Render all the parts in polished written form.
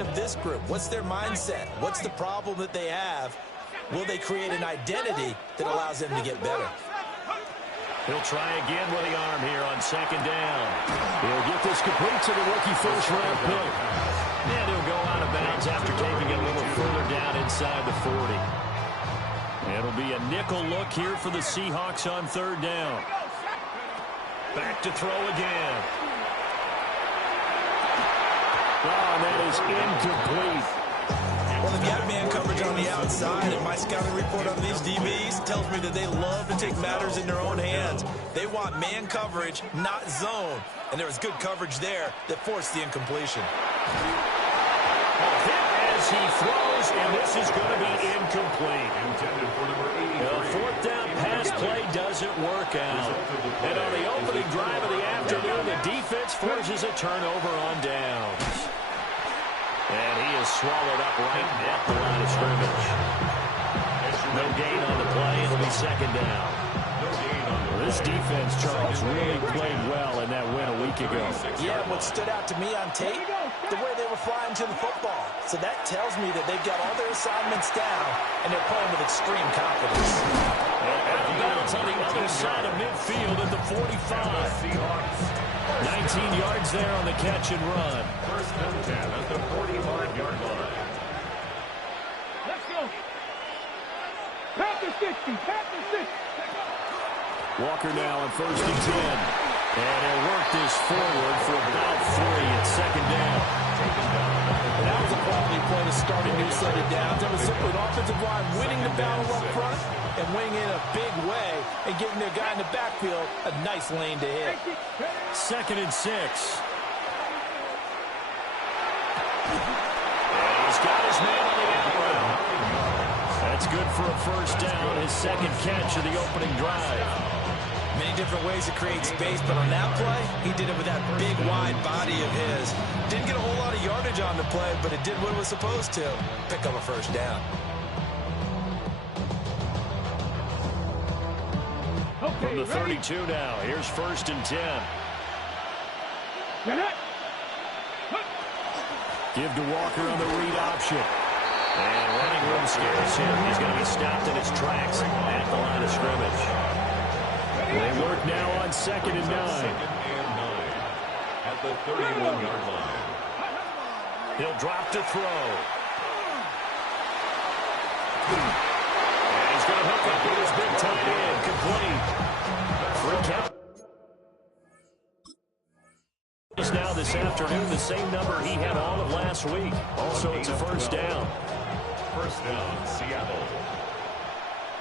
motivation of this group? What's their mindset? What's the problem that they have? Will they create an identity that allows them to get better? He'll try again with the arm here on second down. He'll get this complete to the rookie first-round pick. And he'll go out of bounds after taking it a little further down inside the 40. It'll be a nickel look here for the Seahawks on third down. Back to throw again. Oh, and that is incomplete. Well, they've got man coverage on the outside, and my scouting report on these DBs tells me that they love to take matters in their own hands. They want man coverage, not zone. And there was good coverage there that forced the incompletion. A hit as he throws, and this is going to be incomplete. The fourth down pass play doesn't work out. And on the opening drive of the afternoon, the defense forces a turnover on downs. And he is swallowed up right at the line of scrimmage. No gain on the play. It'll be second down. This defense, Charles, really played well in that win a week ago. Yeah, what stood out to me on tape, the way they were flying to the football. So that tells me that they've got all their assignments down, and they're playing with extreme confidence. And out of bounds on the other side of midfield at the 45. 19 yards there on the catch and run. First and 10 at the 45-yard line. Let's go. Panther 60. Panther 60. Walker now on first and 10. And he'll work this forward for about 3 at second down. That was a quality play to start a new set of downs. That was simply an offensive line winning the battle up front and winning in a big way and giving their guy in the backfield a nice lane to hit. Second and 6. And he's got his man on the out route. That's good for a first down, his second catch of the opening drive. Many different ways to create space, but on that play, he did it with that big, wide body of his. Didn't get a whole lot of yardage on the play, but it did what it was supposed to. Pick up a first down. From the 32 now, here's first and 10. Give to Walker on the read option. And running room scares him. He's going to be stopped in his tracks at the line of scrimmage. They work now on second and 9. At the 31-yard line. He'll drop to throw. And he's going to hook up with his big tight end. Complete. Free count. Now this afternoon, the same number he had all of last week. Also, it's a first down. First down, Seattle.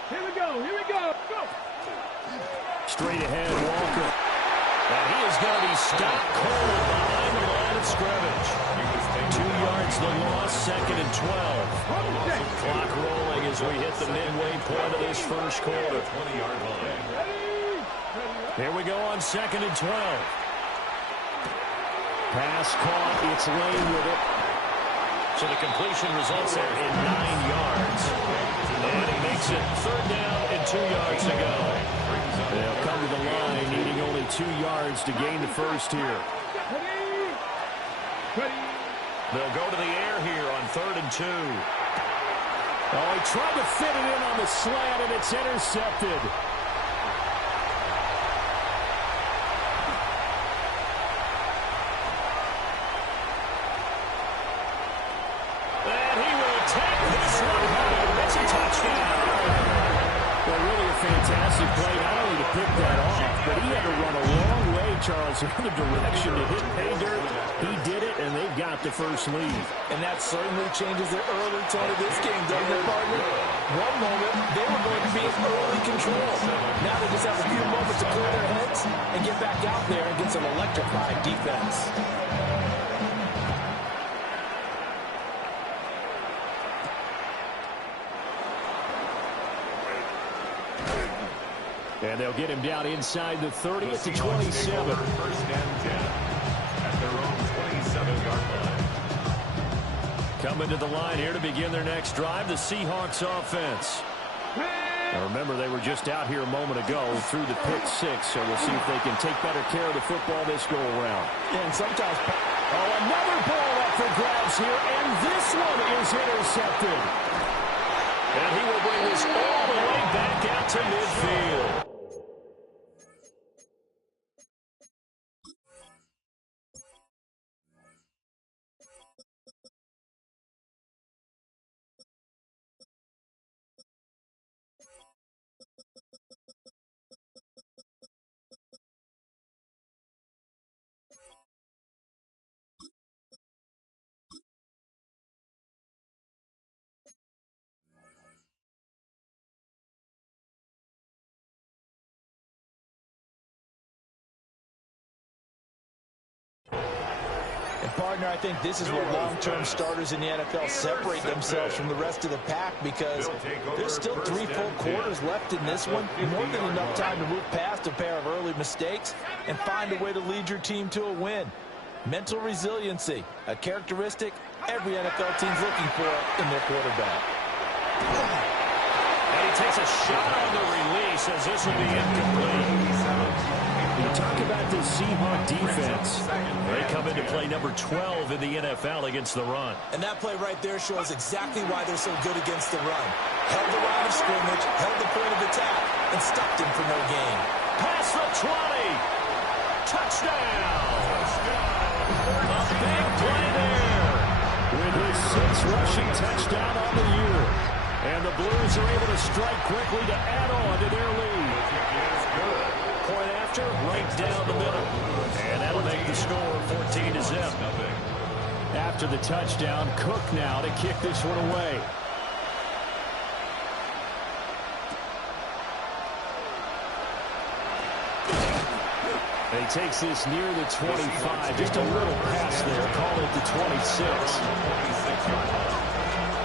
Here we go. Here we go. Go. Straight ahead, Walker. And he is going to be stopped cold behind the line of scrimmage. 2 yards the loss, second and 12. Clock rolling as we hit the midway point of this first quarter. 20-yard line. Here we go on second and 12. Pass caught, it's Lane with it. So the completion results there in 9 yards. And he makes it third down and 2 yards to go. They'll come to the line, needing only 2 yards to gain the first here. They'll go to the air here on third and 2. Oh, he tried to fit it in on the slant, and it's intercepted. And he will take this one home. It's a touchdown. Well, really a fantastic play, not only to pick that off, but he had to run a long way, Charles, in the direction to hit pay dirt. He did it, and they've got the first lead. And that certainly changes the early tone of this game, doesn't it, partner? One moment, they were going to be in early control. Now they just have a few moments to clear their heads and get back out there and get some electrified defense. And they'll get him down inside the 30 at the 27. First and 10 at their own 27-yard line. Coming to the line here to begin their next drive, the Seahawks offense. Now remember, they were just out here a moment ago through the pick 6, so we'll see if they can take better care of the football this go-around. And sometimes... Oh, another ball up for grabs here, and this one is intercepted. And he will bring this all the way back out to midfield. And partner, I think this is where long-term starters in the NFL separate themselves from the rest of the pack, because there's still 3 full quarters left in this one. More than enough time to move past a pair of early mistakes and find a way to lead your team to a win. Mental resiliency, a characteristic every NFL team's looking for in their quarterback. And he takes a shot on the release as this will be incomplete. You talk about this Seahawk defense. They come into play number 12 in the NFL against the run. And that play right there shows exactly why they're so good against the run. Held the line of scrimmage, held the point of attack, and stopped him for no gain. Past the 20. Touchdown. A big play there. With his 6th rushing touchdown on the year. And the Blues are able to strike quickly to add on to their lead. Point after, right down the middle. And that'll make the score 14-0. After the touchdown, Cook now to kick this one away. And he takes this near the 25. Just a little pass there. Call it the 26.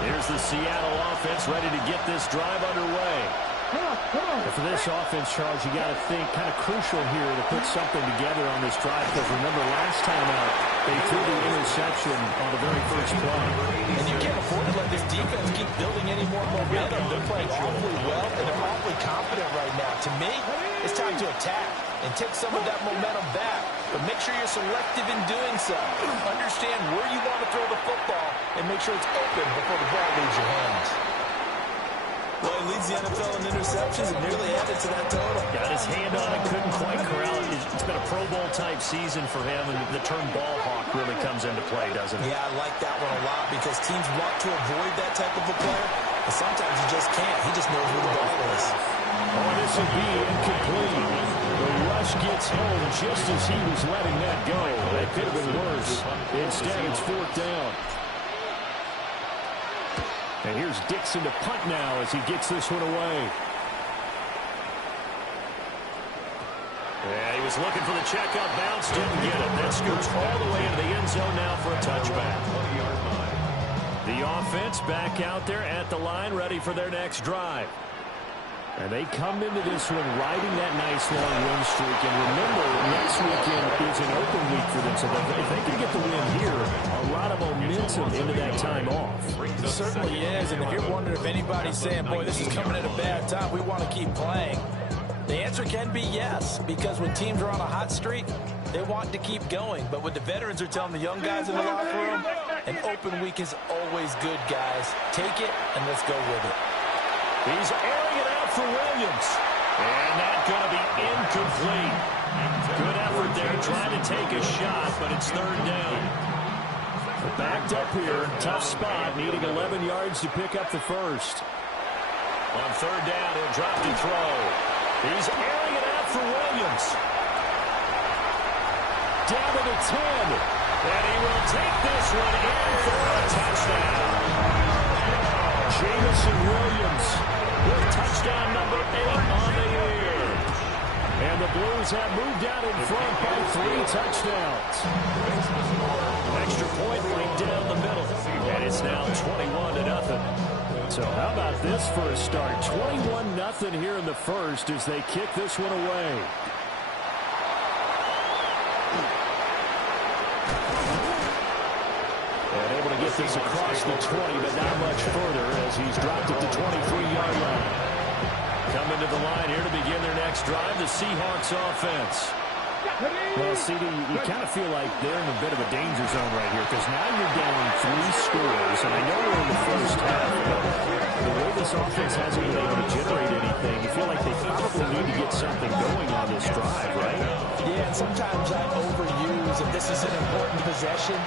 Here's the Seattle offense ready to get this drive underway. And for this offense, Charles, you got to think kind of crucial here to put something together on this drive, because remember last time out, they threw the interception on the very first play. And you can't afford to let this defense keep building any more momentum. They're playing awfully well, and they're awfully confident right now. To me, it's time to attack and take some of that momentum back. But make sure you're selective in doing so. Understand where you want to throw the football and make sure it's open before the ball leaves your hands. Well, he leads the NFL in interceptions and nearly added to that total. Got his hand on it, couldn't quite corral it. It's been a Pro Bowl-type season for him, and the term ball hawk really comes into play, doesn't it? Yeah, I like that one a lot, because teams want to avoid that type of a player, but sometimes you just can't. He just knows where the ball is. Oh, this will be incomplete. The rush gets home just as he was letting that go. That could have been worse. Instead, it's 4th down. And here's Dixon to punt now as he gets this one away. Yeah, he was looking for the checkup bounce, didn't get it. That scoots all the way into the end zone now for a touchback. The offense back out there at the line, ready for their next drive. And they come into this one riding that nice long win streak. And remember, next weekend is an open week for them. So if they can get the win here, a lot of momentum into that time off. It certainly is. And if you're wondering if anybody's saying, boy, this is coming at a bad time, we want to keep playing, the answer can be yes. Because when teams are on a hot streak, they want to keep going. But what the veterans are telling the young guys in the locker room, an open week is always good, guys. Take it and let's go with it. He's airing it out for Williams. And that's going to be incomplete. Good effort there, trying to take a shot, but it's 3rd down. Backed up here, tough spot, needing 11 yards to pick up the first. On 3rd down, he'll drop to throw. He's airing it out for Williams. Down to the 10. And he will take this one in for a touchdown. Jamison Williams with touchdown number 8 on the year. And the Blues have moved out in front by 3 touchdowns. Extra point right down the middle. And it's now 21-0. So how about this for a start? 21-0 here in the first as they kick this one away. And able to get this across the 20, but not much further as he's dropped it to 23-yard line. Coming to the line here to begin their next drive, the Seahawks offense. Well, CD, you kind of feel like they're in a bit of a danger zone right here because now you're down 3 scores, and I know we're in the first half, but the way this offense hasn't been able to generate anything, you feel like they probably need to get something going on this drive, right? Yeah, and sometimes I overuse if this is an important possession,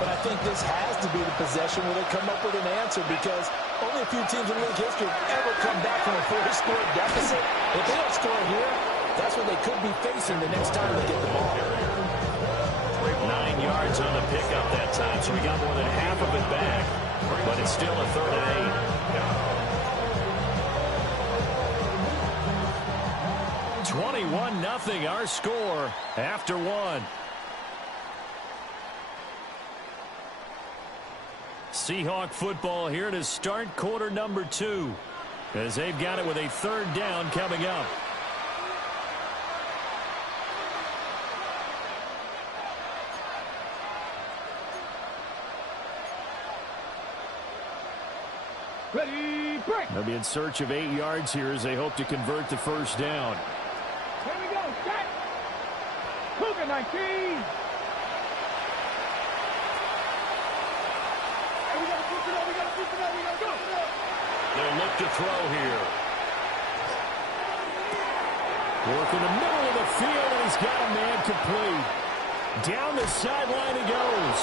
but I think this has to be the possession where they come up with an answer because only a few teams in league history have ever come back from a 4-score deficit. If they don't score here, that's what they could be facing the next time they get the ball. 9 yards on the pickup that time, so we got more than half of it back, but it's still a 3rd and 8. 21-0 our score after 1. Seahawk football here to start quarter number 2 as they've got it with a 3rd down coming up. Ready, break. They'll be in search of 8 yards here as they hope to convert the 1st down. Here we go, set. Cougar 19. Here we go, push it up, we gotta push it up, we gotta go. They'll look to throw here. Work in the middle of the field, and he's got a man complete. Down the sideline he goes.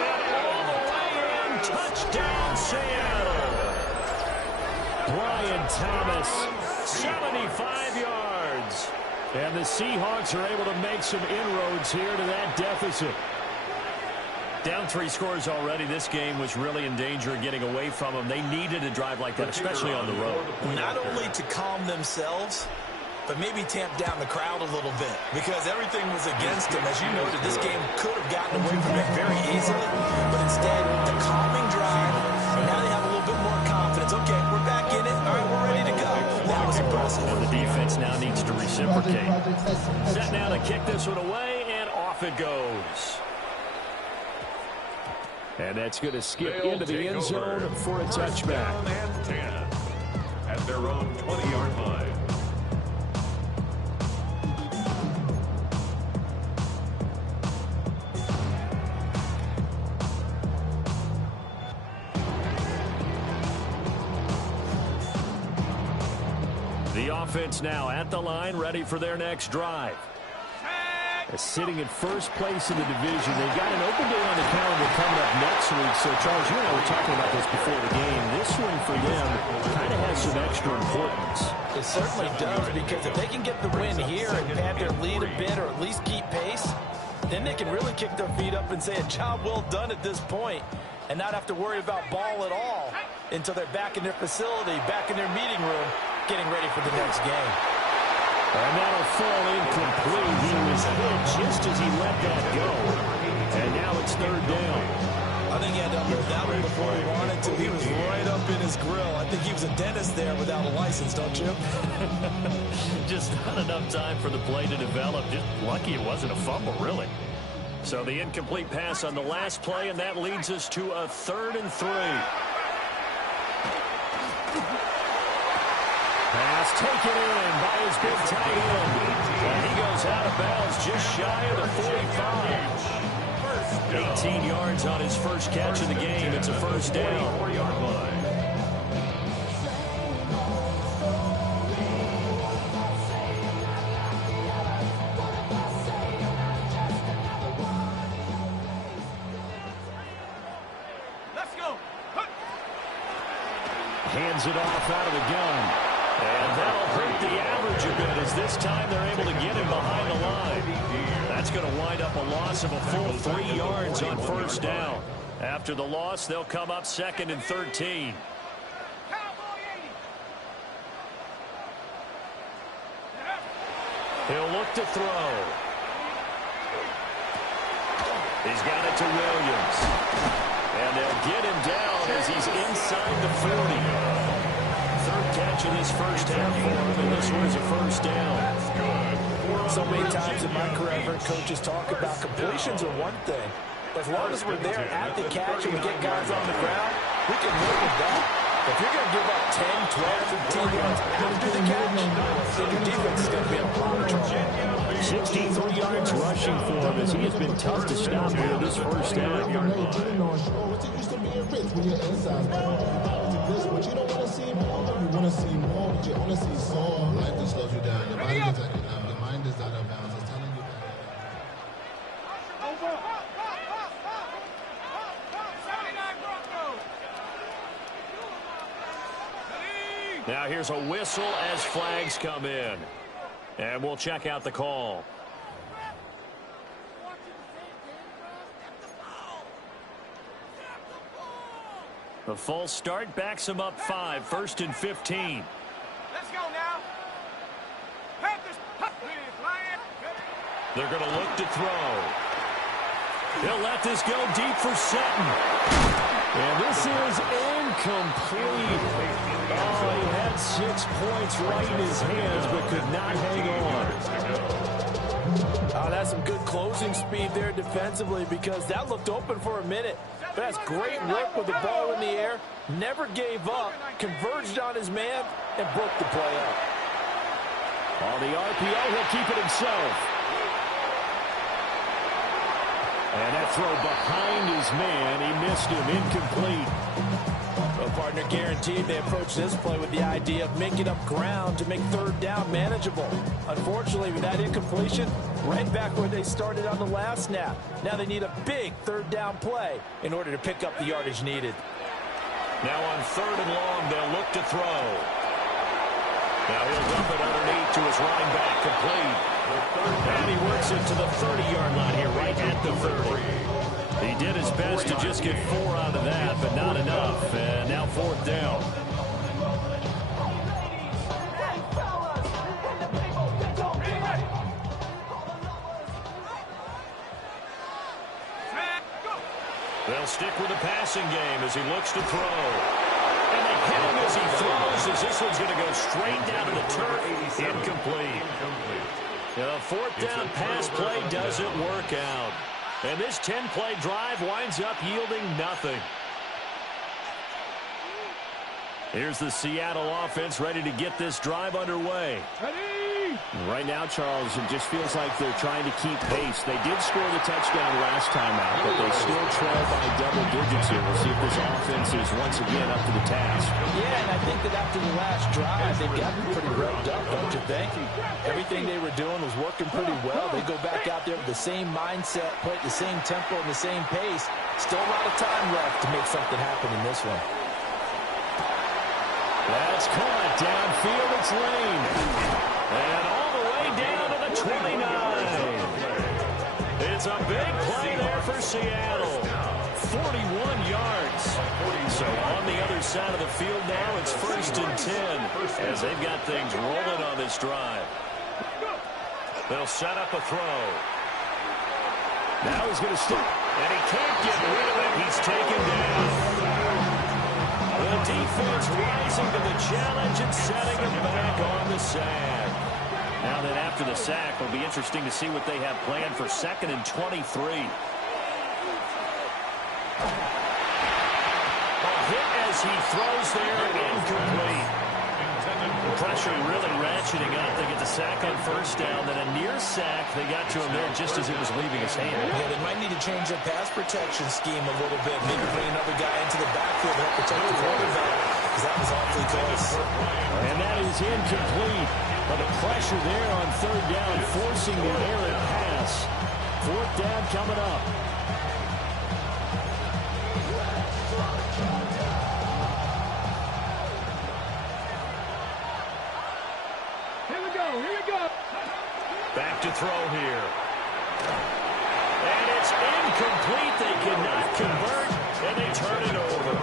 And all the way in, touchdown Seattle. Brian Thomas, 75 yards. And the Seahawks are able to make some inroads here to that deficit. Down 3 scores already. This game was really in danger of getting away from them. They needed a drive like that, especially on the road. Not only to calm themselves, but maybe tamp down the crowd a little bit because everything was against them. As you noted, this game could have gotten away from it very easily, but instead, the calming drive, now they have a little bit more confidence. Okay, we're back in it. All right, we're ready to go. That was impressive. And the defense now needs to reciprocate. Set now to kick this one away, and off it goes. And that's going to skip into the end zone for a touchback. And 10 at their own 20-yard line. The offense now at the line, ready for their next drive. Sitting in first place in the division. They've got an open day on the calendar coming up next week. So, Charles, you and I were talking about this before the game. This one for them kind of has some extra importance. It certainly does, because if they can get the win here and pad their lead a bit or at least keep pace, then they can really kick their feet up and say a job well done at this point and not have to worry about ball at all until they're back in their facility, back in their meeting room, getting ready for the next game. And that'll fall incomplete. He was hit just as he let that go. And now it's 3rd down. I think he had to unload that one before he wanted to. He was right up in his grill. I think he was a dentist there without a license, don't you? Just not enough time for the play to develop. Just lucky it wasn't a fumble, really. So the incomplete pass on the last play, and that leads us to a 3rd and 3. Pass taken in by his big tight end. And he goes out of bounds just shy of the 45. 18 yards on his first catch of the game. It's a 1st down. 4-yard line. Let's go. Hands it off out of the gun. And that'll hurt the average a bit as this time they're able to get him behind the line. That's going to wind up a loss of a full 3 yards on 1st down. After the loss, they'll come up 2nd and 13. He'll look to throw. He's got it to Williams. And they'll get him down as he's inside the 40. 3rd catch of this first half for him, and this one is a 1st down. So many times in my career, I've heard coaches talk about completions are one thing. As long as we're there at the catch and we get guys on the ground, we can live with that. If you're going to give up 10, 12, 15 yards after the catch, then your defense is going to be in a lot of trouble. 63 yards rushing for him as he has been tough to stop here this first half. But you don't want to see more. You want to see more, but you only see some. Life just slows you down. Your mind is out of bounds. It's telling you that. Now here's a whistle as flags come in. And we'll check out the call. The false start backs him up 5, 1st and 15. Let's go now. They're going to look to throw. He'll let this go deep for Sutton. And this is incomplete. Oh, he had 6 points right in his hands, but could not hang on. Oh, that's some good closing speed there defensively because that looked open for a minute. But that's great work with the ball in the air. Never gave up, converged on his man, and broke the play up. On the RPO, he'll keep it himself. And that throw behind his man, he missed him, incomplete. Well, partner, guaranteed they approach this play with the idea of making up ground to make third down manageable. Unfortunately, with that incompletion, right back where they started on the last snap. Now they need a big third down play in order to pick up the yardage needed. Now on 3rd and long, they'll look to throw. Now he'll dump it underneath to his running back, complete. And he works it to the 30-yard line here, right at the 30. He did his best to just get 4 out of that, but not enough. And now 4th down. They'll stick with the passing game as he looks to throw. And they hit him as he throws, as this one's going to go straight down to the turf. Incomplete. The 4th down pass play doesn't work out. And this 10-play drive winds up yielding nothing. Here's the Seattle offense ready to get this drive underway. Ready? Right now, Charles, it just feels like they're trying to keep pace. They did score the touchdown last time out, but they still trail by double digits here. We'll see if this offense is once again up to the task. Yeah, and I think that after the last drive, they've gotten pretty revved up, don't you think? Everything they were doing was working pretty well. They go back out there with the same mindset, play at the same tempo and the same pace. Still a lot of time left to make something happen in this one. That's caught downfield. It's Lane. And all the way down to the 29. It's a big play there for Seattle. 41 yards. So on the other side of the field now, it's 1st and 10 as they've got things rolling on this drive. They'll set up a throw. Now he's going to stop. And he can't get rid of it. He's taken down. The defense rising to the challenge and setting him back on the sack. Now then after the sack, it'll be interesting to see what they have planned for 2nd and 23. A hit as he throws there, incomplete. The pressure really ratcheting up. They get the sack on 1st down, then a near sack. They got to him there just as it was leaving his hand. Yeah, they might need to change their pass protection scheme a little bit. Maybe bring another guy into the backfield to help protect the quarterback, because that was awfully close. And that is incomplete. But the pressure there on 3rd down, forcing the errant pass. 4th down coming up. Here we go. Back to throw here. And it's incomplete. They cannot convert, and they turn it over.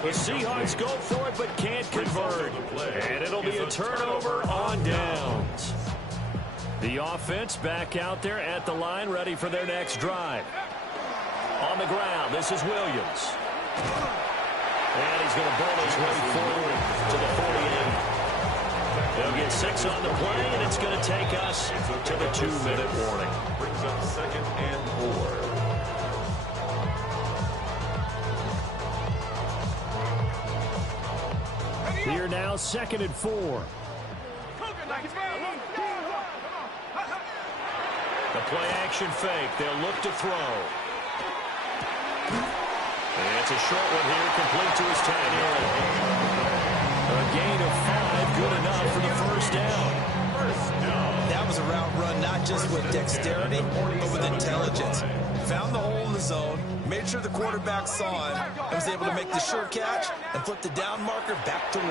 The Seahawks go for it, but can't convert. And it'll be a turnover on downs. The offense back out there at the line, ready for their next drive. On the ground, this is Williams. And he's going to bowl his way forward to the 48. They'll get 6 on the play, and it's going to take us to the 2-minute warning. Brings up 2nd and 4. Here now, 2nd and 4. The play action fake. They'll look to throw. And it's a short one here, complete to his tight end. A gain of 5, good enough for the first down. That was a route run not just with dexterity, but with intelligence. Found the hole in the zone, made sure the quarterback saw it, and was able to make the sure catch and flip the down marker back to 1.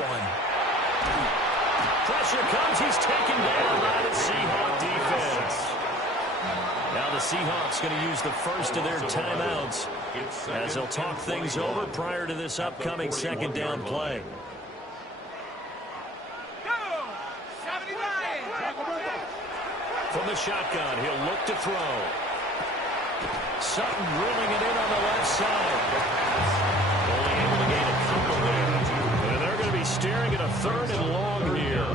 Pressure comes. He's taken down by the Seahawk defense. Now the Seahawks going to use the first of their timeouts as they'll talk things over prior to this upcoming 2nd down play. From the shotgun, he'll look to throw. Sutton drilling it in on the left side. Only able to gain a couple there. And they're going to be staring at a 3rd and long here.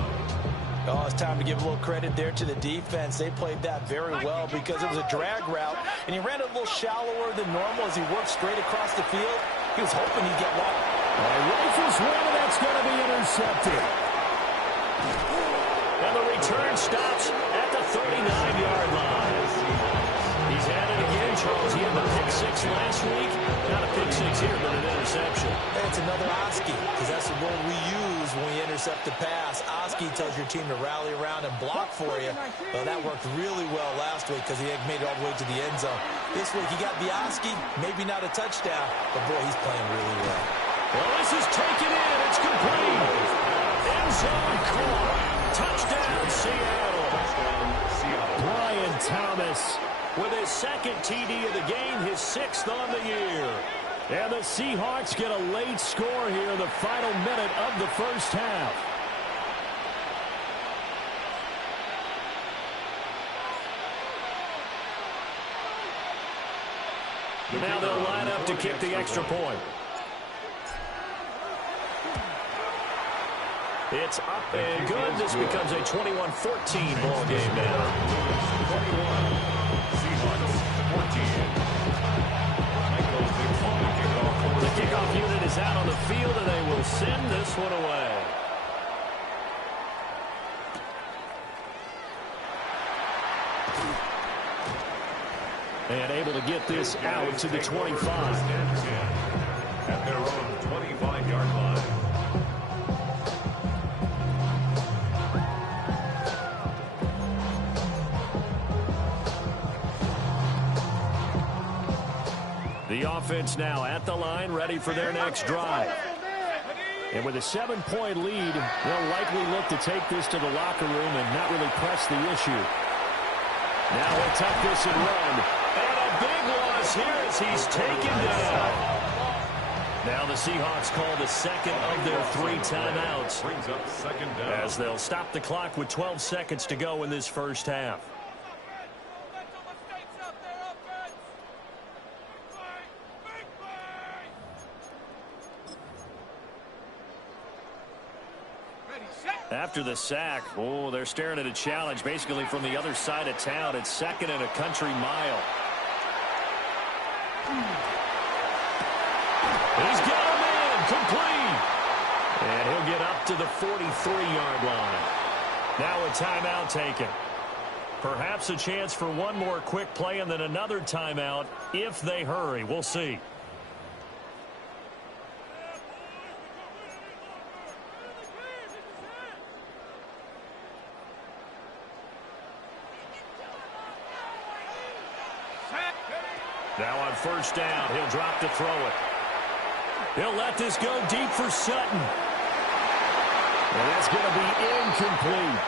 Oh, it's time to give a little credit there to the defense. They played that very well because it was a drag route, and he ran it a little shallower than normal as he worked straight across the field. He was hoping he'd get one. Rifles one, and that's going to be intercepted. And the return stops at the 39-yard line. He's had it again, Charles. He had the pick 6 last week. Not a pick 6 here, but an interception. And it's another Oski, because that's the word we use when we intercept the pass. Oski tells your team to rally around and block for you. Well, that worked really well last week because he made it all the way to the end zone. This week he got the Oski, maybe not a touchdown, but boy, he's playing really well. Well, this is taken in. It's complete. End zone caught. Touchdown, Seattle. Brian Thomas with his 2nd TD of the game, his 6th on the year. And the Seahawks get a late score here in the final minute of the first half. Now they'll line up to kick the extra point. It's up and good. This becomes a 21-14 ball game now. 21. Seahawks 14. The kickoff unit is out on the field, and they will send this one away. And able to get this out to the 25. At their own 25-yard line. The offense now at the line, ready for their next drive. And with a 7-point lead, they'll likely look to take this to the locker room and not really press the issue. Now he'll tuck this and run. And a big loss here as he's taken down. Now the Seahawks call the 2nd of their 3 timeouts. Brings up 2nd down. As they'll stop the clock with 12 seconds to go in this first half. After the sack, oh, they're staring at a challenge basically from the other side of town. It's 2nd and a country mile. He's got a man complete. And he'll get up to the 43-yard line. Now a timeout taken. Perhaps a chance for one more quick play and then another timeout if they hurry. We'll see. Now on first down, he'll drop to throw it. He'll let this go deep for Sutton. And that's going to be incomplete.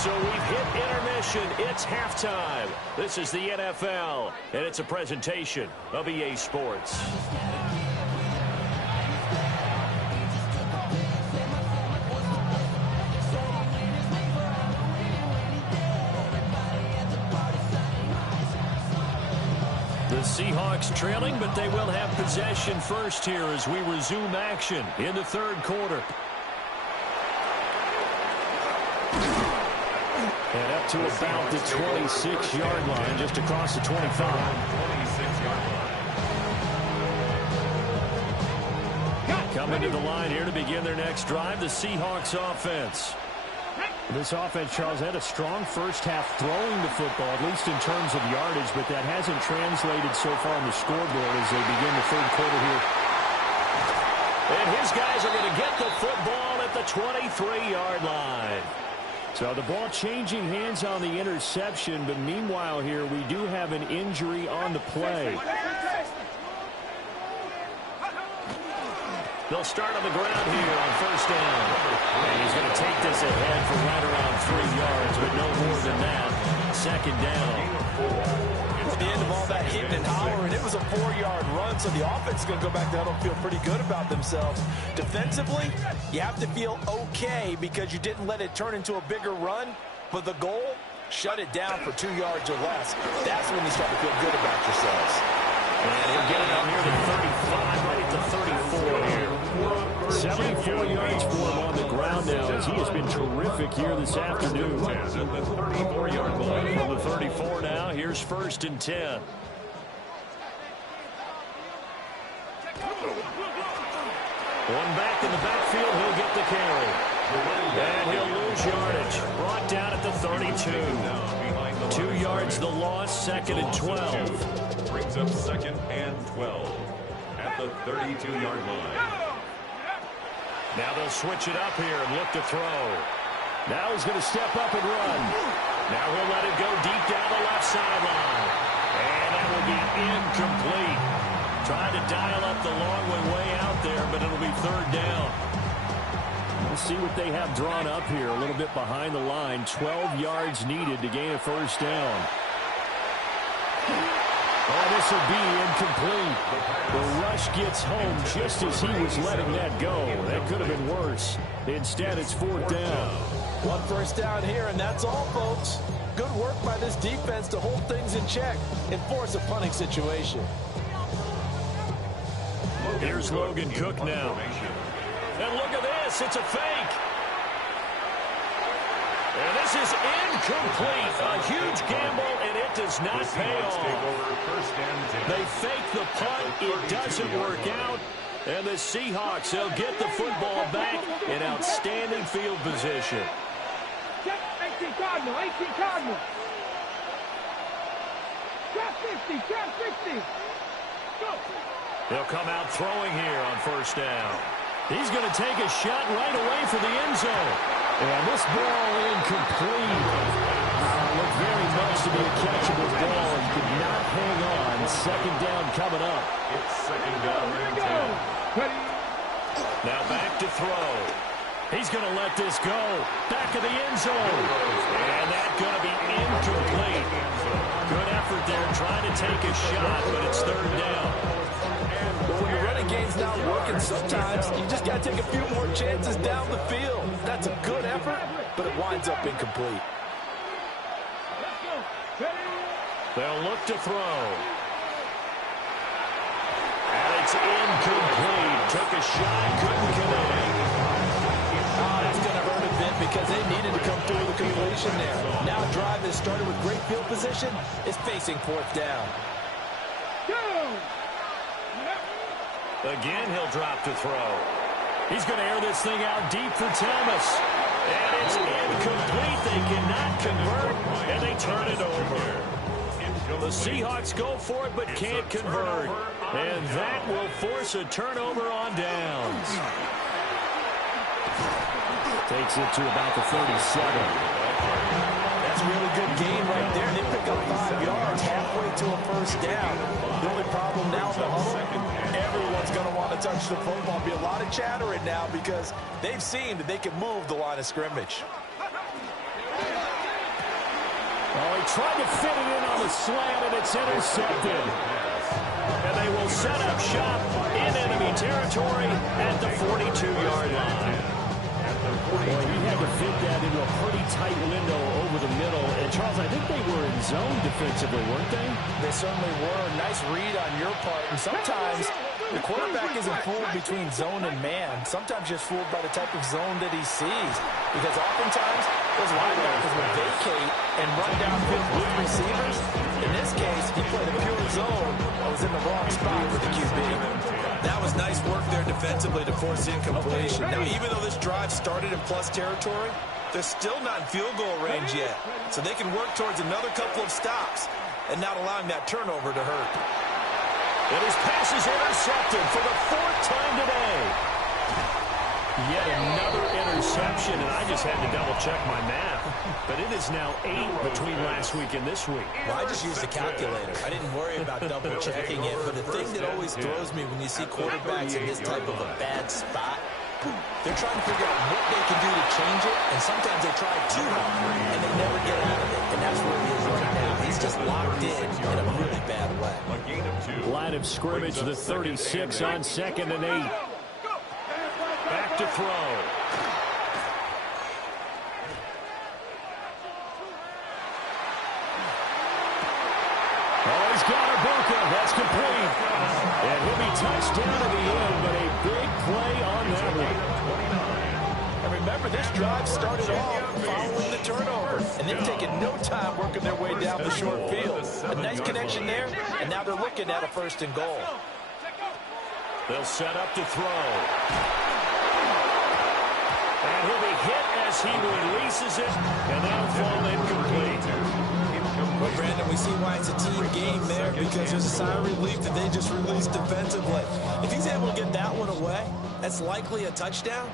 So we've hit intermission. It's halftime. This is the NFL, and it's a presentation of EA Sports. The Seahawks trailing, but they will have possession first here as we resume action in the 3rd quarter. And up to about the 26-yard line, just across the 25. 26-yard line. Coming to the line here to begin their next drive, the Seahawks offense. This offense, Charles, had a strong first half throwing the football, at least in terms of yardage, but that hasn't translated so far on the scoreboard as they begin the third quarter here. And his guys are going to get the football at the 23-yard line. So the ball changing hands on the interception, but meanwhile here we do have an injury on the play. They'll start on the ground here on first down. And he's going to take this ahead for right around 3 yards, but no more than that. Second down. At the end of all that hitting and hollering, it was a 4-yard run, so the offense is going to go back there and feel pretty good about themselves. Defensively, you have to feel okay because you didn't let it turn into a bigger run, but the goal, shut it down for 2 yards or less. That's when you start to feel good about yourselves. And he'll get it out near the 35, right at the 34 here. 74 yards for him on the ground now as he has been terrific here this afternoon. At the 34-yard line. From the 34 now, here's first and 10. One back in the backfield, he'll get the carry. And he'll lose yardage. Brought down at the 32. 2 yards the loss, second and 12. Brings up second and 12 at the 32-yard line. Now they'll switch it up here and look to throw. Now he's going to step up and run. Now he'll let it go deep down the left sideline. And that will be incomplete. Trying to dial up the long way out there, but it'll be third down. We'll see what they have drawn up here. A little bit behind the line. 12 yards needed to gain a first down. Oh, this will be incomplete. The rush gets home just as he was letting that go. That could have been worse. Instead, it's fourth down. One first down here, and that's all, folks. Good work by this defense to hold things in check and force a punting situation. Here's Logan Cook now. And look at this. It's a fake. And this is incomplete. A huge gamble, and it does not pay off. They fake the punt. It doesn't work out. And the Seahawks, they'll get the football back in outstanding field position. 18 Cardinal, 18 Cardinal. Trap 50, trap 50. Go. They'll come out throwing here on first down. He's going to take a shot right away for the end zone. And this ball incomplete. Looked very much to be a catchable ball and could not hang on. Second down coming up. It's second down and 10. Now back to throw. He's going to let this go. Back of the end zone. And that's going to be incomplete. Good effort there trying to take a shot, but it's third down. But when your running game's not working, sometimes you just got to take a few more chances down the field. That's a good effort, but it winds up incomplete. They'll look to throw. And it's incomplete. Took a shot, couldn't connect. Oh, that's going to hurt a bit because they needed to come through with a completion there. Now a drive that started with great field position is facing fourth down. Again, he'll drop to throw. He's going to air this thing out deep for Thomas. And it's incomplete. They cannot convert, and they turn it over. The Seahawks go for it, but can't convert. And that will force a turnover on downs. Takes it to about the 37. That's a really good gain right there. They pick up 5 yards halfway to a first down. The only problem now in the huddle, everyone's going to want to touch the football. There'll be a lot of chattering now because they've seen that they can move the line of scrimmage. Oh, he tried to fit it in on the slant, and it's intercepted. And they will set up shop in enemy territory at the 42-yard line. Boy, he had to fit that into a pretty tight window over the middle. And, Charles, I think they were in zone defensively, weren't they? They certainly were. Nice read on your part. And sometimes the quarterback isn't fooled between zone and man. Sometimes just fooled by the type of zone that he sees. Because oftentimes Those linebackers would vacate and run downfield with receivers. In this case, he played a pure zone that was in the wrong spot for the QB. That was nice work there defensively to force incompletion. Now, even though this drive started in plus territory, they're still not in field goal range yet. So they can work towards another couple of stops and not allowing that turnover to hurt. And his pass is intercepted for the 4th time today. Yet another interception, and I just had to double-check my math. But it is now 8 between last week and this week. Well, I just used a calculator. I didn't worry about double-checking it. But the thing that always throws me when you see quarterbacks in this type of a bad spot, they're trying to figure out what they can do to change it, and sometimes they try too hard, and they never get out of it. And that's where he is right now. He's just locked in a really bad way. Line of scrimmage, the 36 on 2nd and 8. Back to throw. Oh, he's got Ibaka. That's complete. And he'll be touched down at the end, but a big play on that one. And remember, this drive started off following the turnover, and they've taken no time working their way down the short field. A nice connection there, and now they're looking at a 1st and goal. They'll set up to throw. And he'll be hit as he releases it, and that'll fall incomplete. Well, Brandon, we see why it's a team game there, because there's a sigh of relief that they just released defensively. If he's able to get that one away, that's likely a touchdown.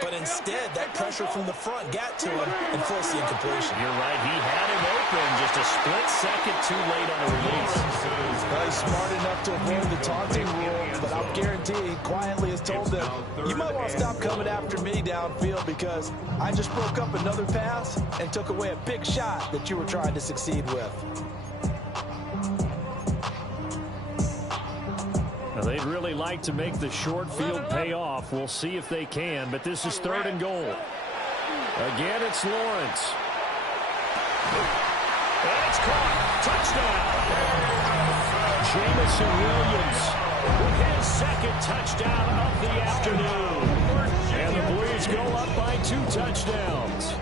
But instead, that pressure from the front got to him and forced the incompletion. You're right. He had him open just a split second too late on the release. Well, he's smart enough to avoid the taunting rule, but I'll guarantee he quietly has told them, you might want to stop coming after me downfield because I just broke up another pass and took away a big shot that you were trying to succeed with. They'd really like to make the short field pay off. We'll see if they can, but this is 3rd and goal. Again, it's Lawrence. And it's caught. Touchdown. With his 2nd touchdown of the afternoon. And the Blues go up by 2 touchdowns.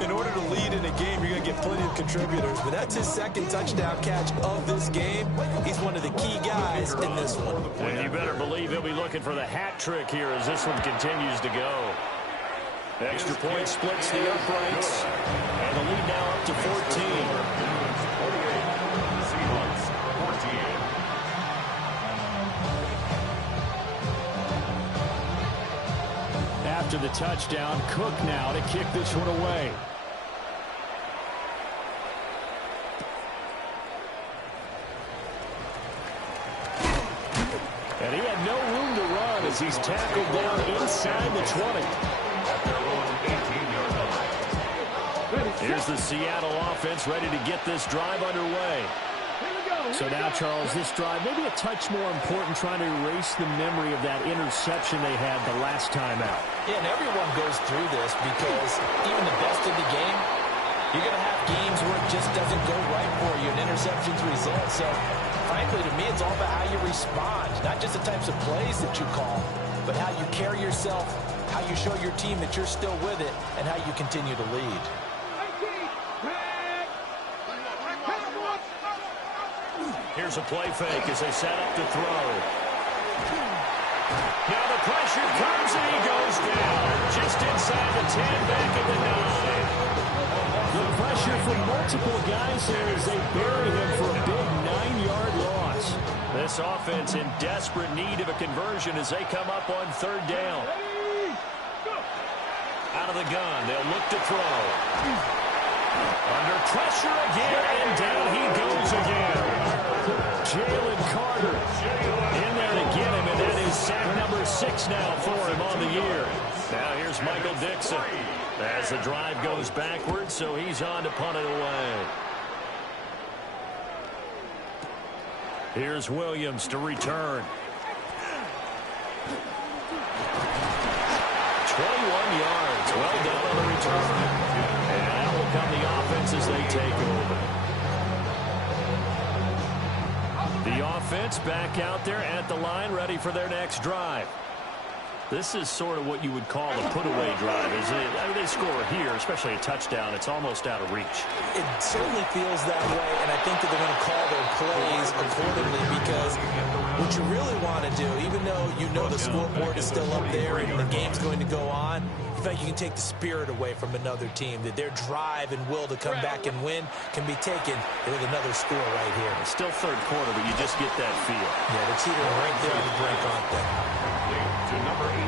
In order to lead in a game, you're going to get plenty of contributors, but that's his 2nd touchdown catch of this game. He's one of the key guys in this one. And you better believe he'll be looking for the hat trick here as this one continues to go. Extra point splits the uprights, and the lead now up to 14. After the touchdown, Cook now to kick this one away. And he had no room to run as he's tackled down inside the 20. Here's the Seattle offense ready to get this drive underway. So now, Charles, this drive maybe a touch more important, trying to erase the memory of that interception they had the last time out. Yeah, and everyone goes through this because even the best in the game, you're going to have games where it just doesn't go right for you, and interceptions result. So, frankly, to me, it's all about how you respond, not just the types of plays that you call, but how you carry yourself, how you show your team that you're still with it, and how you continue to lead. Here's a play fake as they set up to throw. Now the pressure comes and he goes down. Just inside the 10, back at the 9. The pressure from multiple guys there as they bury him for a big 9-yard loss. This offense in desperate need of a conversion as they come up on 3rd down. Out of the gun, they'll look to throw. Under pressure again, and down he goes again. Jalen Carter in there to get him, and that is sack number 6 now for him on the year. Now here's Michael Dixon as the drive goes backwards, so he's on to punt it away. Here's Williams to return. 21 yards, well done on the return. And that will come the offense as they take over. The offense back out there at the line, ready for their next drive. This is sort of what you would call the put-away drive, isn't it? I mean, they score here, especially a touchdown. It's almost out of reach. It certainly feels that way, and I think that they're going to call their plays accordingly because what you really want to do, even though you know the scoreboard is still up there and the game's going to go on, in fact, you can take the spirit away from another team, that their drive and will to come back and win can be taken with another score right here. It's still third quarter, but you just get that feel. Yeah, they're teetering right there on the brink, aren't they? To number 82.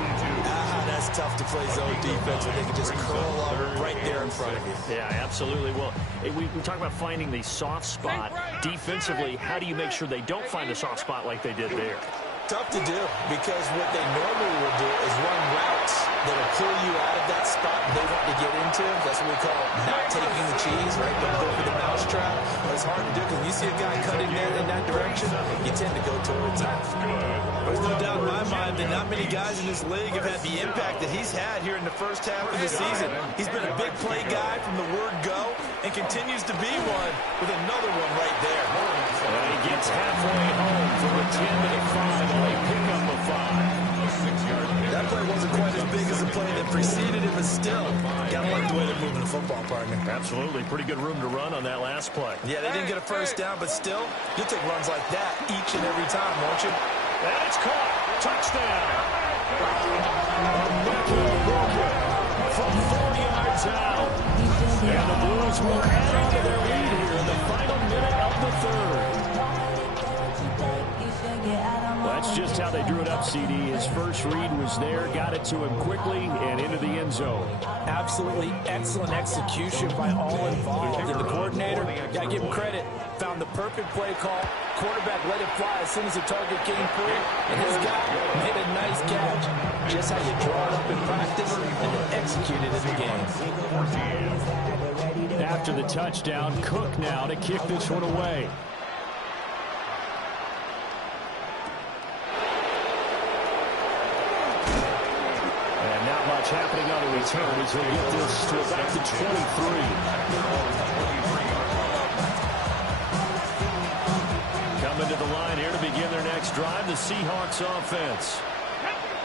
That's tough to play zone defense when they can just curl up right there in front of you. Yeah, absolutely. Well, we talk about finding the soft spot. Defensively, how do you make sure they don't find a soft spot like they did there? Tough to do because what they normally will do is run routes that'll pull you out of that spot they want to get into. That's what we call not taking the cheese, right? Don't go for the mousetrap. But it's hard to do because when you see a guy cutting in that direction, you tend to go towards him. There's no doubt in my mind that not many guys in this league have had the impact that he's had here in the first half of the season. He's been a big play guy from the word go and continues to be one with another one right there. And he gets halfway home from a 10-minute 5, only pick up a 5. That play wasn't quite as big as the play that preceded it, but still, gotta like the way they're moving the football, partner. Absolutely. Pretty good room to run on that last play. Yeah, they didn't get a first down, but still, you'll take runs like that each and every time, won't you? And it's caught. Touchdown. From 40 yards out. And the Blues will add on to their lead here in the final minute of the third. That's just how they drew it up, CD. His first read was there, got it to him quickly, and into the end zone. Absolutely excellent execution by all involved. And the coordinator, got to give him credit, found the perfect play call. Quarterback let it fly as soon as the target came free, and his guy made a nice catch. Just how you draw it up in practice and then execute it in the game. After the touchdown, Cook now to kick this one away. Happening on the return as they get this to about the 23. Coming to the line here to begin their next drive, the Seahawks offense.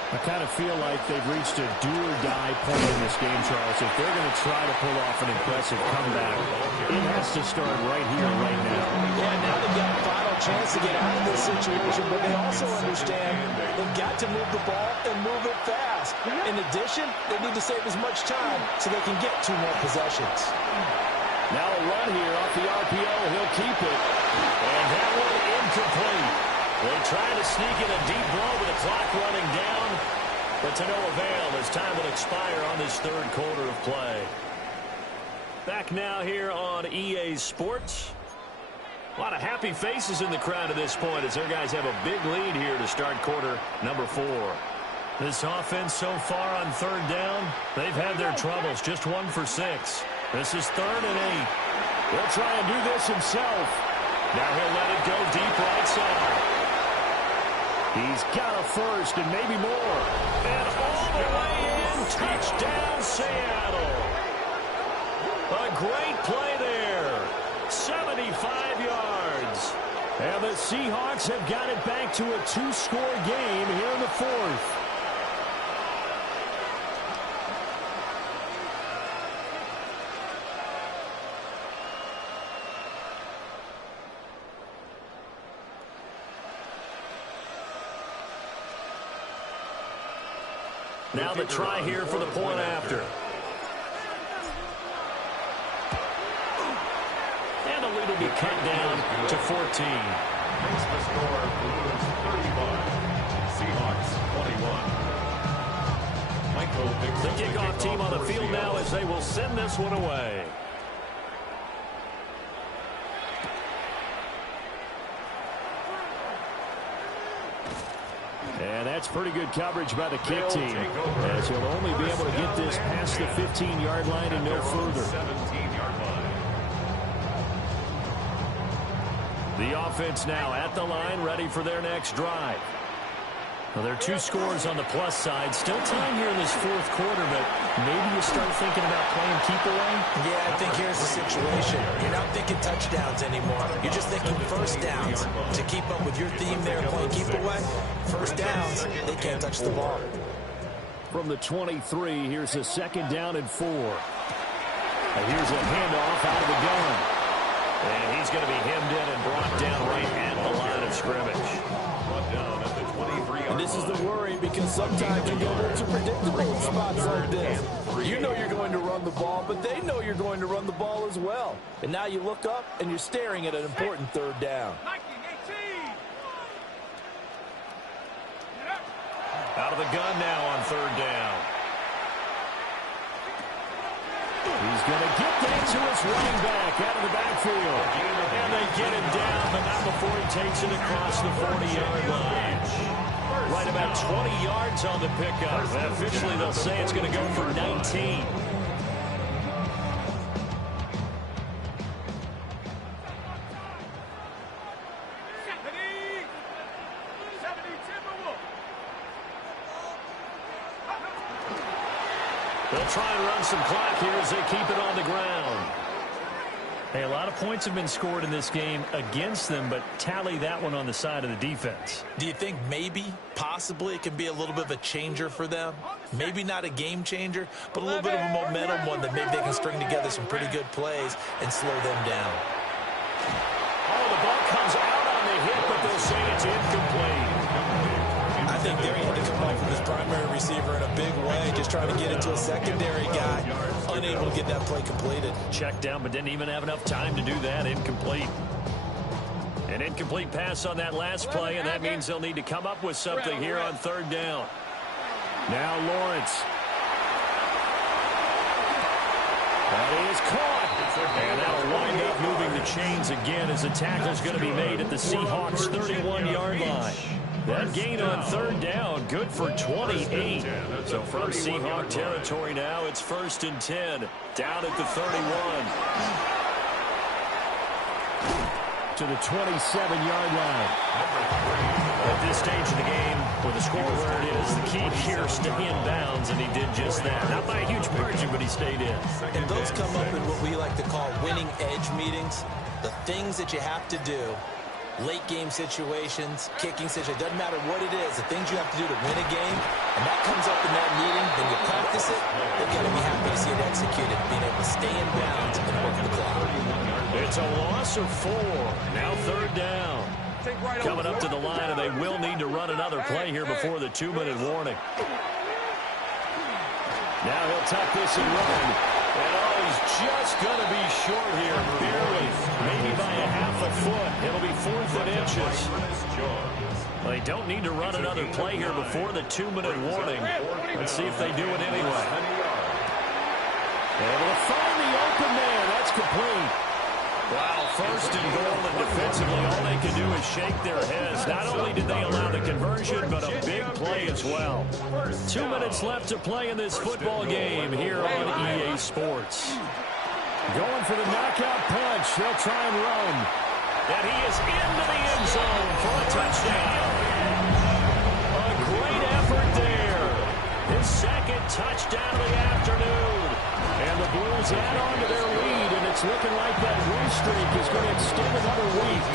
I kind of feel like they've reached a do-or-die point in this game, Charles. If they're going to try to pull off an impressive comeback, it has to start right here, right now. Yeah, now they've got a final chance to get out of this situation, but they also understand they've got to move the ball and move it fast. In addition, they need to save as much time so they can get 2 more possessions. Now a run here off the RPO. He'll keep it. And that one incomplete. They try to sneak in a deep blow with the clock running down, but to no avail as time will expire on this third quarter of play. Back now here on EA Sports. A lot of happy faces in the crowd at this point as their guys have a big lead here to start quarter number 4. This offense so far on third down, they've had their troubles. Just 1 for 6. This is 3rd and 8. He'll try and do this himself. Now he'll let it go deep right side. He's got a first and maybe more. And all the way in. Touchdown, Seattle. A great play there. 75 yards. And the Seahawks have got it back to a 2-score game here in the 4th. Now the try here for the point after. And the lead will be cut down to 14. Makes the score, Blues 31, Seahawks 21. Michael Vick. The kickoff team on the field now as they will send this one away. And that's pretty good coverage by the kick team, as he'll only be able to get this past the 15-yard line and no further. 17-yard line. The offense now at the line, ready for their next drive. Well, there are 2 scores on the plus side. Still time here in this 4th quarter, but maybe you start thinking about playing keep away? Yeah, I think here's the situation. You're not thinking touchdowns anymore. You're just thinking first downs. To keep up with your theme there, playing keep away, first downs, they can't touch the ball. from the 23. Here's a 2nd down and 4. And here's a handoff out of the gun. And he's going to be hemmed in and brought down right at the line of scrimmage. Brought down at the 23-yard And this is the worry, because sometimes you go a little too predictable in spots like this. You know you're going to run the ball, but they know you're going to run the ball as well. And now you look up and you're staring at an important 3rd down. Out of the gun now on 3rd down. He's going to get that to his running back out of the backfield. And they get him down, but not before he takes it across the 40-yard line. Right about 20 yards on the pickup. Officially, they'll say it's going to go for 19. They'll try and run some clock here as they keep it on the ground. Hey, a lot of points have been scored in this game against them, but tally that one on the side of the defense. Do you think maybe, possibly, it can be a little bit of a changer for them? Maybe not a game changer, but a little bit of a momentum one that maybe they can string together some pretty good plays and slow them down. Oh, the ball comes out on the hit, but they'll say it's incomplete. I think there he had to come off with his primary receiver in a big way, just trying to get it to a secondary guy, unable to get that play completed. Checked down, but didn't even have enough time to do that. Incomplete. An incomplete pass on that last play, and that means they'll need to come up with something here on 3rd down. Now Lawrence. That is caught. And that'll wind up moving the chains again as the tackle's going to be made at the Seahawks' 31-yard line. That gain on 3rd down, good for 28. So from Seahawk territory now, it's 1st and 10, down at the 31. To the 27-yard line. At this stage of the game, with the score where it is, the key here is stay in bounds, and he did just that. Not by a huge margin, but he stayed in. And those come up in what we like to call winning edge meetings. The things that you have to do, late game situations, kicking situations, doesn't matter what it is, the things you have to do to win a game, and that comes up in that meeting, then you practice it, they're going to be happy to see it executed, being able to stay in bounds and work the clock. It's a loss of 4. Now 3rd down. Coming up to the line, and they will need to run another play here before the 2-minute warning. Now he'll tuck this and run. And oh, he's just going to be short here, barely, maybe by a half a foot. It'll be 4th and inches. They don't need to run another play here before the 2-minute warning. Let's see if they do it anyway. Able to find the open man. That's complete. Wow, 1st and goal, and defensively all they can do is shake their heads. Not only did they allow the conversion, but a big play as well. 2 minutes left to play in this football game here on EA Sports. Going for the knockout punch. They'll try and run. And he is into the end zone for a touchdown. A great effort there. His 2nd touchdown of the afternoon. And the Blues add on to their lead, and it's looking like that win streak is going to extend another week.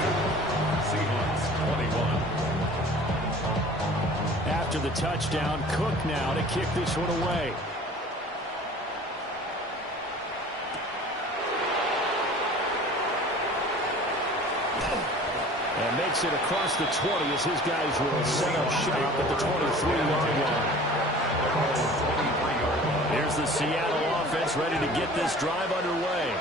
Seahawks 21. After the touchdown, Cook now to kick this one away. And makes it across the 20 as his guys will set up shop at the 23-yard line. Here's the Seattle offense ready to get this drive underway.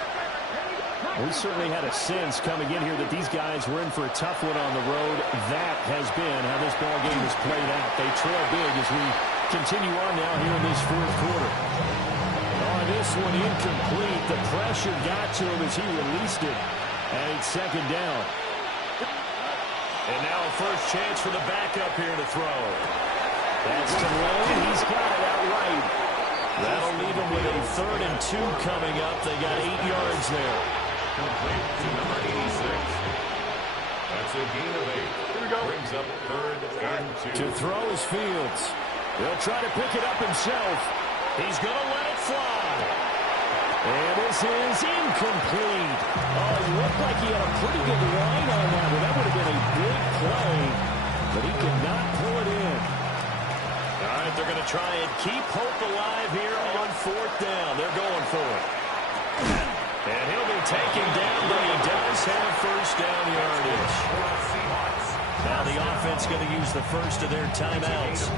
We certainly had a sense coming in here that these guys were in for a tough one on the road. That has been how this ball game has played out. They trail big as we continue on now here in this 4th quarter. Oh, this one incomplete. The pressure got to him as he released it. And it's 2nd down. And now a first chance for the backup here to throw. That's Delane. He's got it outright. That'll leave them with a 3rd and 2 coming up. They got 8 yards there. Complete to number 86. That's a gain of 8. Here we go. Brings up 3rd and 2. To throw is Fields. He'll try to pick it up himself. He's going to let it fly. And this is incomplete. Oh, he looked like he had a pretty good line on that one. That would have been a big play, but he could not pull it in. All right, they're going to to try and keep hope alive here on 4th down. They're going for it. And he'll be taken down, but he does have first down yardage. Now the offense going to use the first of their timeouts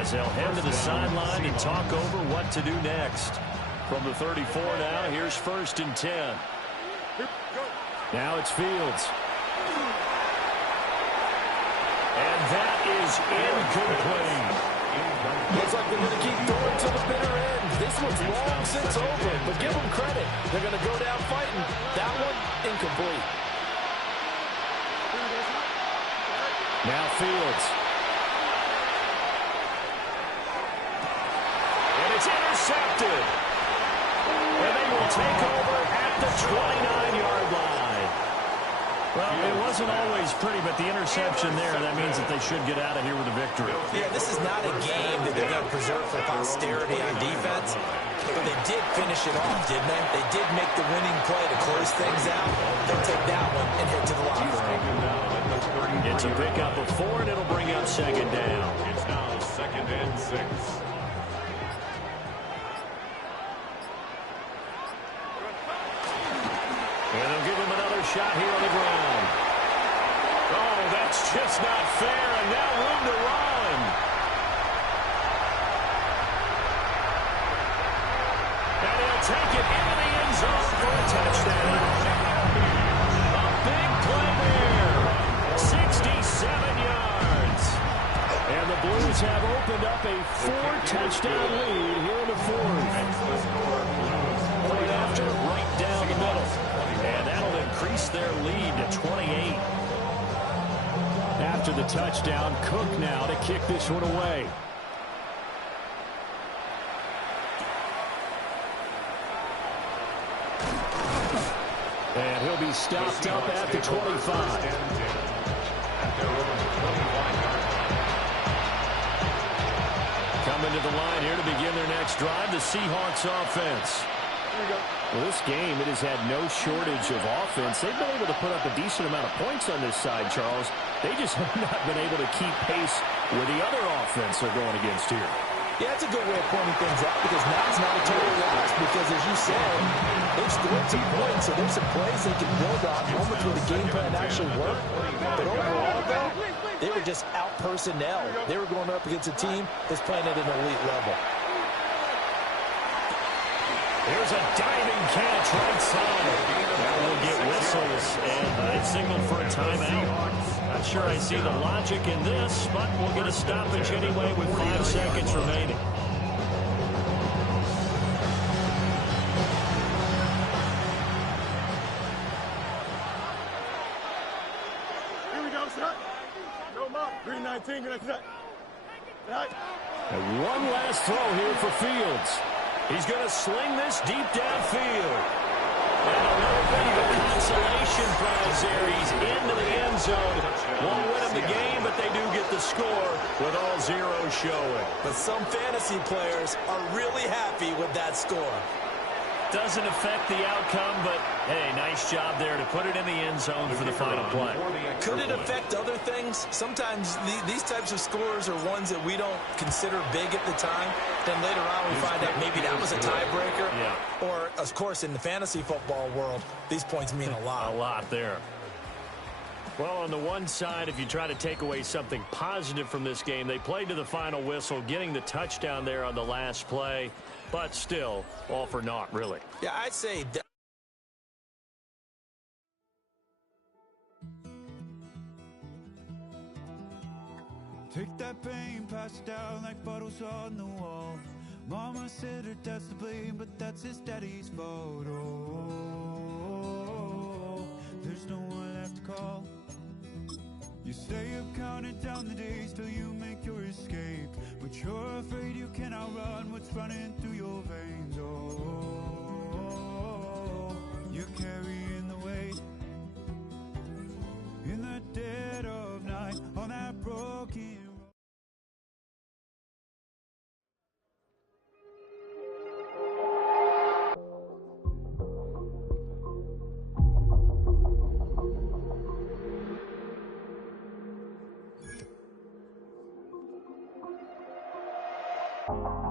as they'll head to the sideline and talk over what to do next. From the 34 now, here's 1st and 10. Now it's Fields. And that is incomplete. Looks like they're going to keep going to the bitter end. This one's long since over, but give them credit. They're going to go down fighting. That one, incomplete. Now Fields. And it's intercepted. And they will take over at the 29-yard line. Well, it wasn't always pretty, but the interception there, that means that they should get out of here with a victory. Yeah, this is not a game that they're going to preserve for posterity on defense, but they did finish it off, didn't they? They did make the winning play to close things out. They'll take that one and head to the locker room. It's a pickup of 4, and it'll bring up 2nd down. It's now 2nd and 6. And they'll give him another shot here on the ground. Oh, that's just not fair, and now room to run. And he'll take it into the end zone for a touchdown. A big play there. 67 yards. And the Blues have opened up a 4-touchdown lead here in the 4th. Point after, right down the middle. And that'll increase their lead to 28. After the touchdown, Cook now to kick this one away. And he'll be stopped up at the 25. Coming to the line here to begin their next drive, the Seahawks offense. Well, this game, it has had no shortage of offense. They've been able to put up a decent amount of points on this side, Charles. They just have not been able to keep pace with the other offense they're going against here. Yeah, that's a good way of pointing things out because now it's not a total loss because, as you said, they've scored some points, so there's some plays they can build on, moments where the game plan actually worked. But overall, though, they were just out-personnel. They were going up against a team that's playing at an elite level. Here's a diving catch right side. Now we'll get whistles, and it's signaled for a timeout. Not sure I see the logic in this, but we'll get a stoppage anyway with 5 seconds remaining. Here we go, son. Go, Mom. 319, good night. And one last throw here for Fields. He's going to sling this deep downfield. And a little bit of a consolation prize there. He's into the end zone. Won't win him the game, but they do get the score with all zeros showing. But some fantasy players are really happy with that score. Doesn't affect the outcome, but, hey, nice job there to put it in the end zone for the final play. Could it affect other things? Sometimes these types of scores are ones that we don't consider big at the time. Then later on we find out maybe that was a tiebreaker. Yeah. Or, of course, in the fantasy football world, these points mean a lot. A lot there. Well, on the one side, if you try to take away something positive from this game, they played to the final whistle, getting the touchdown there on the last play. But still, all for naught, really. Yeah, I'd say that. Take that pain, pass it down like bottles on the wall. Mama said her dad's to blame, but that's his daddy's fault. Oh, there's no one left to call. You stay up counting down the days till you make your escape, but you're afraid you cannot run what's running through your veins. Oh, you're carrying the weight in the dead of night on that broken road. Go!